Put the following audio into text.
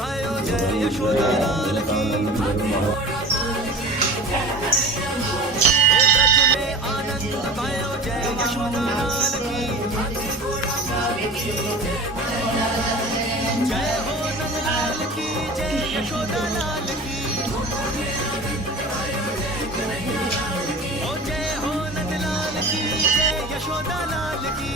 भयो जय यशोदा लाल की। हे ब्रज में आनंद भयो जय यशोदा लाल की। जय हो नंदलाल की जय यशोदा लाल की। ओ जय हो नंदलाल की जय यशोदा लाल की।